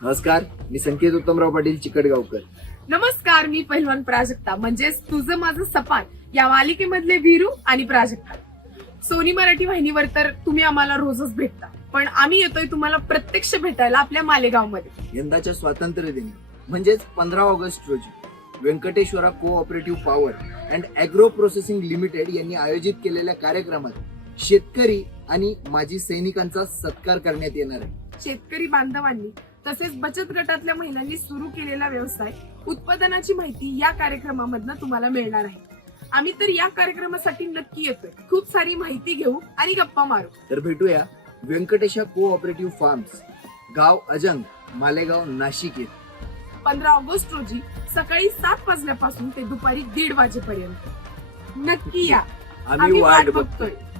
नमस्कार मी संकेत उत्तमराव पाटील चिकटगावकर. नमस्कार मी पहिलवान प्राजक्ता म्हणजेच तुझं माझं सपान या मालिकेमधले वीरू आणि प्राजक्ता. सोनी मराठी वाहिनीवर तर तुम्ही आम्हाला रोजच भेटता पण आम्ही येतोय तुम्हाला प्रत्यक्ष भेटायला आपल्या मालेगावमध्ये. यंदाच्या स्वातंत्र्य दिनी म्हणजेच पंधरा ऑगस्ट रोजी Venkateshwara cooperative power and agro processing limited यांनी आयोजित केलेल्या कार्यक्रमात शेतकरी आणि माजी सैनिकांचा सत्कार करण्यात येणार आहे. शेतकरी बांधवांनी तसेच बचत गटातल्या महिलांनी सुरू केलेला व्यवसाय उत्पादनाची माहिती या कार्यक्रमामधनं तुम्हाला मिळणार आहे. आम्ही तर या कार्यक्रमासाठी नक्की येतोय. खूप सारी माहिती घेऊ आणि गप्पा मारू. तर भेटूया व्यंकटेशा कोऑपरेटिव्ह फार्म्स गाव अजंग मालेगाव नाशिक येथे. पंधरा ऑगस्ट रोजी सकाळी सात वाजल्यापासून ते दुपारी दीड वाजेपर्यंत. नक्की या. आम्ही वाट बघतोय. बघतोय.